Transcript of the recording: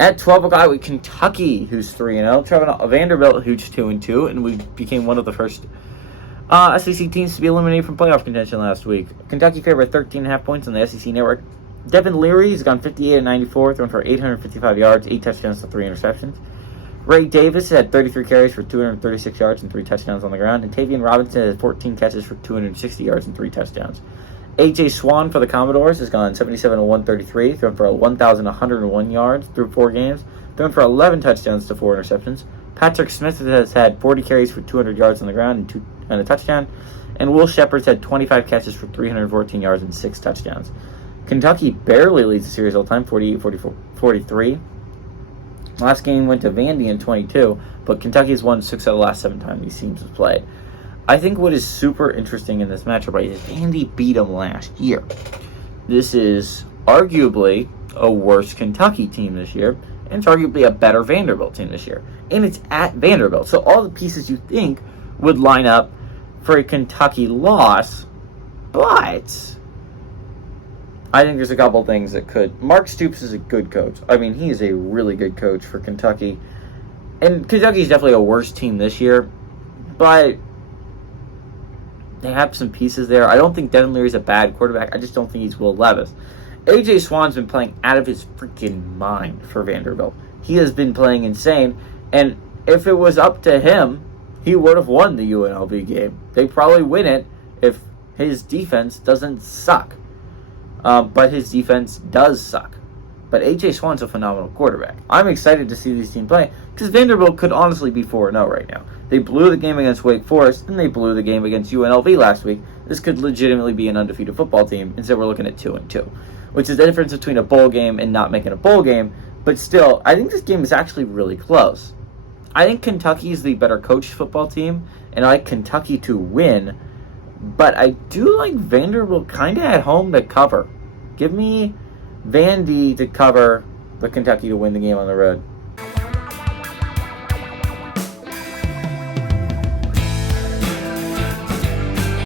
At 12 o'clock with Kentucky, who's 3-0. Traveling to Vanderbilt, who's 2-2, and we became one of the first SEC teams to be eliminated from playoff contention last week. Kentucky favored 13.5 points on the SEC network. Devin Leary has gone 58-94, thrown for 855 yards, 8 touchdowns to 3 interceptions. Ray Davis had 33 carries for 236 yards and 3 touchdowns on the ground. And Tavian Robinson had 14 catches for 260 yards and 3 touchdowns. A.J. Swan for the Commodores has gone 77-133, thrown for 1,101 yards through 4 games, thrown for 11 touchdowns to 4 interceptions. Patrick Smith has had 40 carries for 200 yards on the ground and a touchdown. And Will Shepherd's had 25 catches for 314 yards and 6 touchdowns. Kentucky barely leads the series all time, 48-43. Last game went to Vandy in 22, but Kentucky has won 6 out of the last 7 times these teams have played. I think what is super interesting in this matchup, right, is Vandy beat them last year. This is arguably a worse Kentucky team this year, and it's arguably a better Vanderbilt team this year. And it's at Vanderbilt, so all the pieces you think would line up for a Kentucky loss, but I think there's a couple things that could. Mark Stoops is a good coach. I mean, he is a really good coach for Kentucky. And Kentucky is definitely a worse team this year, but they have some pieces there. I don't think Devin Leary's a bad quarterback. I just don't think he's Will Levis. A.J. Swan's been playing out of his freaking mind for Vanderbilt. He has been playing insane, and if it was up to him, he would have won the UNLV game. They probably win it if his defense doesn't suck. But his defense does suck. But A.J. Swan's a phenomenal quarterback. I'm excited to see these teams play because Vanderbilt could honestly be 4-0 right now. They blew the game against Wake Forest, and they blew the game against UNLV last week. This could legitimately be an undefeated football team. Instead, we're looking at 2-2, which is the difference between a bowl game and not making a bowl game. But still, I think this game is actually really close. I think Kentucky is the better coached football team, and I like Kentucky to win. But I do like Vanderbilt kind of at home to cover. Give me Vandy to cover, but Kentucky to win the game on the road.